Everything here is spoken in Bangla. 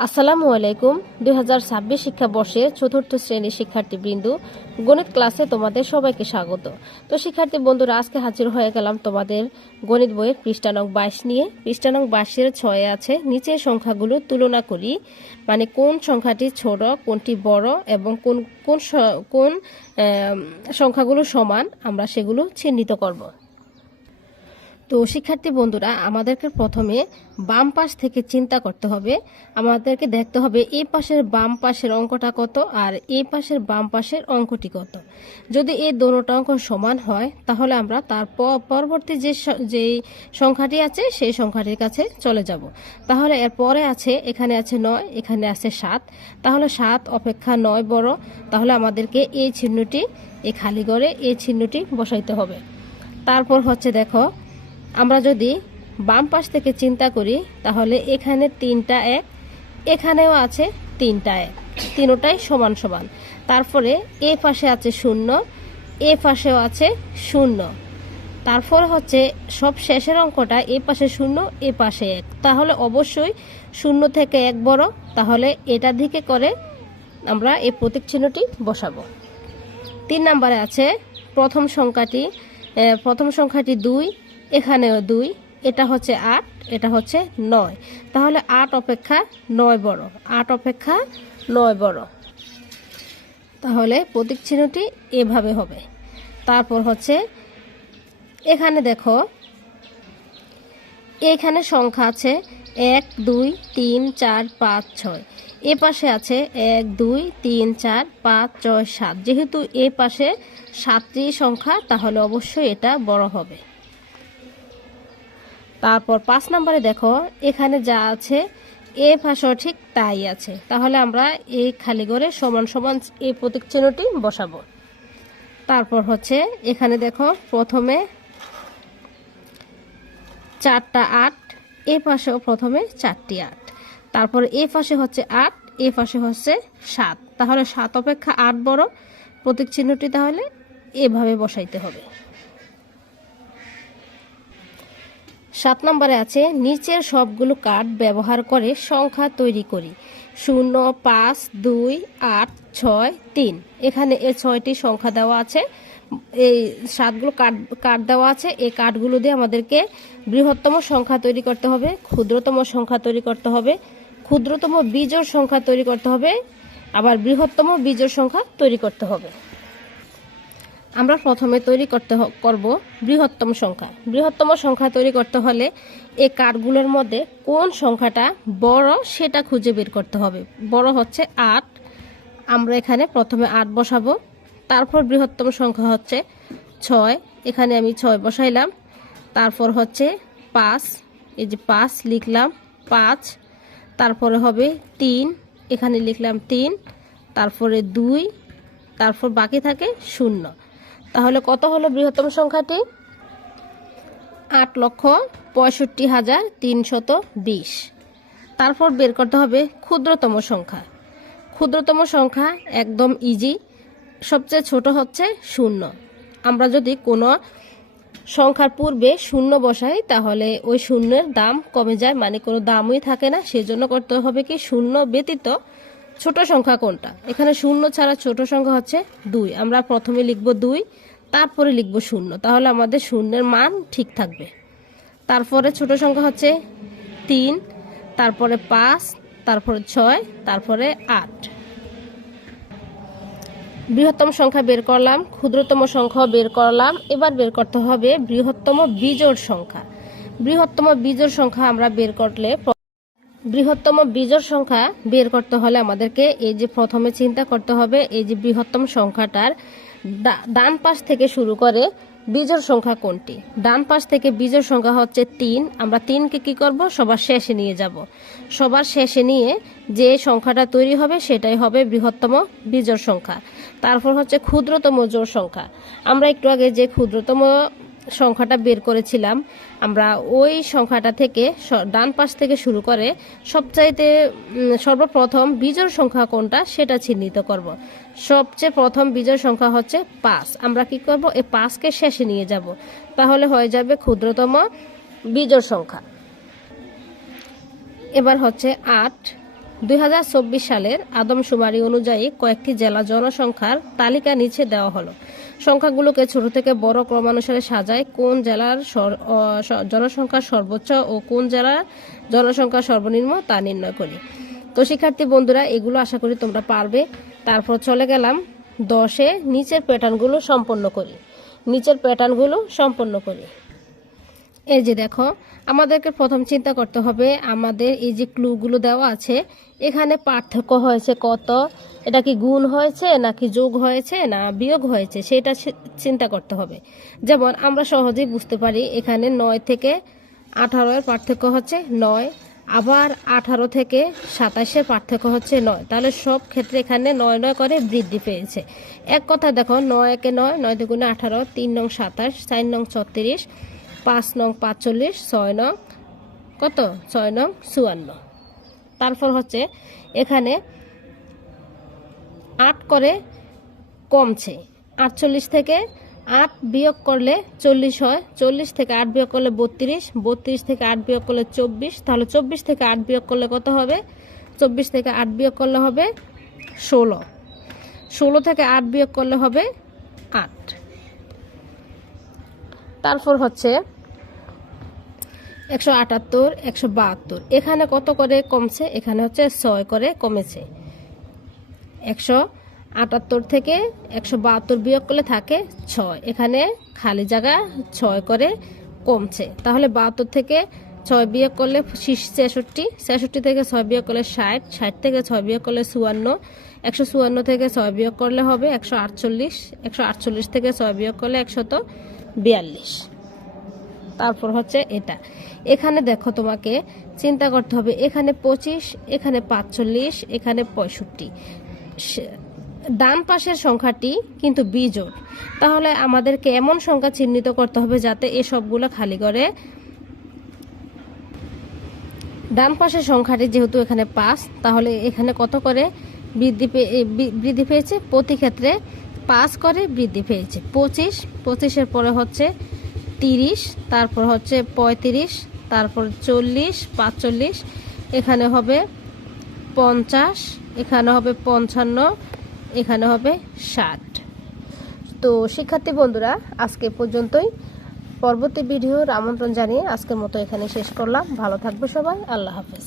আসসালামু আলাইকুম। 2026 শিক্ষাবর্ষের চতুর্থ শ্রেণীর শিক্ষার্থীবৃন্দ, গণিত ক্লাসে তোমাদের সবাইকে স্বাগত। তো শিক্ষার্থী বন্ধুরা, আজকে হাজির হয়ে গেলাম তোমাদের গণিত বইয়ের পৃষ্ঠা নং 22 নিয়ে। পৃষ্ঠা নং 22-এর 6 আছে নিচের সংখ্যাগুলো তুলনা করি, মানে কোন সংখ্যাটি ছোট, কোনটি বড় এবং কোন কোন কোন সংখ্যাগুলো সমান, আমরা সেগুলো চিহ্নিত করব। তো শিক্ষার্থী বন্ধুরা, আমাদেরকে প্রথমে বাম পাশ থেকে চিন্তা করতে হবে। আমাদেরকে দেখতে হবে এই পাশের বাম পাশের অঙ্কটা কত আর এই পাশের বাম পাশের অঙ্কটি কত। যদি এই দুটো অঙ্ক সমান হয় তাহলে আমরা তার পরবর্তী যেই সংখ্যাটি আছে সেই সংখ্যাটির কাছে চলে যাব। তাহলে এর পরে আছে, এখানে আছে 9, এখানে আছে 7, তাহলে 7 অপেক্ষা 9 বড়। তাহলে আমাদেরকে এই চিহ্নটি, এই খালি ঘরে এই চিহ্নটি বসাইতে হবে। তারপর হচ্ছে দেখো, আমরা যদি বাম পাশ থেকে চিন্তা করি তাহলে এখানে 3টা 1, এখানেও আছে 3টা 1, তিনটাই সমান সমান। তারপরে এ পাশে আছে 0, এ পাশেও আছে 0। তারপর হচ্ছে সব শেষের অঙ্কটা এ পাশে 0, এ পাশে 1, তাহলে অবশ্যই 0 থেকে 1 বড়। তাহলে এটা দিকে করে আমরা এই প্রতীক চিহ্নটি বসাবো। 3 নম্বরে আছে প্রথম সংখ্যাটি 2, এখানেও 2, এটা হচ্ছে 8, এটা হচ্ছে 9, তাহলে 8 অপেক্ষা 9 বড়, 8 অপেক্ষা 9 বড়। তাহলে প্রতীক চিহ্নটি এভাবে হবে। তারপর হচ্ছে এখানে দেখো, এখানে সংখ্যা আছে 1 2 3 4 5 6, এ পাশে আছে 1 2 3 4 5 6 7। যেহেতু এ পাশে 7টি সংখ্যা, তাহলে অবশ্যই এটা বড় হবে। তারপর 5 নম্বরে দেখো, এখানে যা আছে এ পাশেও ঠিক তাই আছে। তাহলে আমরা এই খালি ঘরে সমান সমান এই প্রতীক চিহ্নটি বসাবো। তারপর হচ্ছে এখানে দেখো, প্রথমে 4টা 8, এ পাশেও প্রথমে 4টি 8, তারপর এ পাশে হচ্ছে 8, এ পাশে হচ্ছে 7, তাহলে 7 অপেক্ষা 8 বড়। প্রতীক চিহ্নটি তাহলে এভাবে বসাইতে হবে। 7 নম্বরে আছে নিচের সবগুলো কার্ড ব্যবহার করে সংখ্যা তৈরি করি। 0 5 2 8 6 3, এখানে এই 6টি সংখ্যা দেওয়া আছে, এই 7গুলো কার্ড দেওয়া আছে। এই কার্ডগুলো দিয়ে আমাদেরকে বৃহত্তম সংখ্যা তৈরি করতে হবে, ক্ষুদ্রতম সংখ্যা তৈরি করতে হবে, ক্ষুদ্রতম বিজোড় সংখ্যা তৈরি করতে হবে, আবার বৃহত্তম বিজোড় সংখ্যা তৈরি করতে হবে। আমরা প্রথমে তৈরি করব বৃহত্তম সংখ্যা। বৃহত্তম সংখ্যা তৈরি করতে হলে এই কার্ডগুলোর মধ্যে কোন সংখ্যাটা বড় সেটা খুঁজে বের করতে হবে। বড় হচ্ছে 8, আমরা এখানে প্রথমে 8 বসাবো। তারপর বৃহত্তম সংখ্যা হচ্ছে 6, এখানে আমি 6 বসাইলাম। তারপর হচ্ছে 5, এই যে 5 লিখলাম 5। তারপরে হবে 3, এখানে লিখলাম 3। তারপরে 2, তারপর বাকি থাকে 0। তাহলে কত হলো বৃহত্তম সংখ্যাটি? 8,65,320। তারপর বের করতে হবে ক্ষুদ্রতম সংখ্যা। ক্ষুদ্রতম সংখ্যা একদম ইজি, সবচেয়ে ছোট হচ্ছে 0। আমরা যদি কোনো সংখ্যার পূর্বে 0 বসাই তাহলে ওই শূন্যের দাম কমে যায়, মানে কোনো দামই থাকে না। সেজন্য করতে হবে কি, 0 ব্যতীত ছোট সংখ্যা কোনটা। এখানে 0 ছাড়া ছোট সংখ্যা হচ্ছে 2, আমরা প্রথমে লিখব 2, তারপরে লিখব 0, তাহলে আমাদের শূন্যের মান ঠিক থাকবে। তারপরে ছোট সংখ্যা হচ্ছে 3, তারপরে 5, তারপরে 6, তারপরে 8। বৃহত্তম সংখ্যা বের করলাম, ক্ষুদ্রতম সংখ্যা বের করলাম। এবার বের করতে হবে বৃহত্তম বিজোড় সংখ্যা। বৃহত্তম বিজোড় সংখ্যা আমরা বের করলে, বৃহত্তম বিজোড় সংখ্যা বের করতে হলে আমাদেরকে এই যে প্রথমে চিন্তা করতে হবে, এই যে বৃহত্তম সংখ্যাটার ডান পাশ থেকে শুরু করে বিজোড় সংখ্যা কোনটি। ডান পাশ থেকে বিজোড় সংখ্যা হচ্ছে 3, আমরা 3কে কি করব, সবার শেষে নিয়ে যাব। সবার শেষে নিয়ে যে সংখ্যাটা তৈরি হবে সেটাই হবে বৃহত্তম বিজোড় সংখ্যা। তারপর হচ্ছে ক্ষুদ্রতম জোড় সংখ্যা। আমরা একটু আগে যে ক্ষুদ্রতম সংখ্যাটা বের করেছিলাম, আমরা ওই সংখ্যাটা থেকে ডান পাশ থেকে শুরু করে সবচাইতে সর্বপ্রথম বিজোড় সংখ্যা কোনটা সেটা চিহ্নিত করব। সবচেয়ে প্রথম বিজোড় সংখ্যা হচ্ছে 5, আমরা কি করব, এই 5কে শেষে নিয়ে যাব, তাহলে হয়ে যাবে ক্ষুদ্রতম বিজোড় সংখ্যা। এবার হচ্ছে 8, 2024 সালের আদমশুমারি অনুযায়ী কয়েকটি জেলা জনসংখ্যার তালিকা নিচে দেওয়া হলো। সংখ্যাগুলোকে ছোট থেকে বড় ক্রমানুসারে সাজায় কোন জেলার জনসংখ্যা সর্বোচ্চ ও কোন জেলার জনসংখ্যা সর্বনিম্ন তা নির্ণয় করি। তো শিক্ষার্থী বন্ধুরা, এগুলো আশা করি তোমরা পারবে। তারপর চলে গেলাম 10-এ নিচের প্যাটার্নগুলো সম্পন্ন করি। এই যে দেখো, আমাদেরকে প্রথম চিন্তা করতে হবে, আমাদের এই যে ক্লুগুলো দেওয়া আছে এখানে পার্থক্য হয়েছে কত, এটা কি গুণ হয়েছে নাকি যোগ হয়েছে না বিয়োগ হয়েছে সেটা চিন্তা করতে হবে। যেমন আমরা সহজেই বুঝতে পারি এখানে 9 থেকে 18 এর পার্থক্য হচ্ছে 9, আবার 18 থেকে 27-এর পার্থক্য হচ্ছে 9। তাহলে সব ক্ষেত্রে এখানে 9 করে বৃদ্ধি পেয়েছে। এক কথা দেখো, 9 একে 9, 9 দুগুণে 18, 3 নং 27, 4 নং 34, 5 নং 45, 6 নং কত, 6 নং 54। তারপর হচ্ছে এখানে 8 করে কমছে, 48 থেকে 8 বিয়োগ করলে 40 হয়, 40 থেকে 8 বিয়োগ করলে 32, 32 থেকে 8 বিয়োগ করলে 24। তাহলে 24 থেকে 8 বিয়োগ করলে কত হবে, 24 থেকে 8 বিয়োগ করলে হবে 16, 16 থেকে 8 বিয়োগ করলে হবে 8। তারপর হচ্ছে 178, 172, এখানে কত করে কমছে, এখানে হচ্ছে 6 করে কমেছে। 178 থেকে 172 বিয়োগ করলে থাকে 6, এখানে খালি জায়গা 6 করে কমছে। তাহলে 72 থেকে 6 বিয়োগ করলে 66, 66 থেকে 6 বিয়োগ করলে 60, 60 থেকে 6 বিয়োগ করলে 54, 154 থেকে 6 বিয়োগ করলে হবে 148, 148 থেকে 6 বিয়োগ করলে 142। তারপর হচ্ছে এটা, এখানে দেখো তোমাকে চিন্তা করতে হবে, এখানে 25, এখানে 45, এখানে 65। ডান পাশের সংখ্যাটি কিন্তু বিজোড়, তাহলে আমাদেরকে এমন সংখ্যা চিহ্নিত করতে হবে যাতে এই সবগুলো খালি করে। ডান পাশের সংখ্যাটি যেহেতু এখানে 5, তাহলে এখানে কত করে বৃদ্ধি পেয়েছে, প্রতি ক্ষেত্রে 5 করে বৃদ্ধি পেয়েছে। 25, 25-এর পরে হচ্ছে 30, তারপর হচ্ছে 35, তারপর 40, 45, এখানে হবে 50, এখানে হবে 55, এখানে হবে 60। তো শিক্ষার্থী বন্ধুরা, আজকে পর্যন্তই। পরবর্তী ভিডিওর আমন্ত্রণ জানিয়ে আজকের মতো এখানে শেষ করলাম। ভালো থাকবে সবাই, আল্লাহ হাফেজ।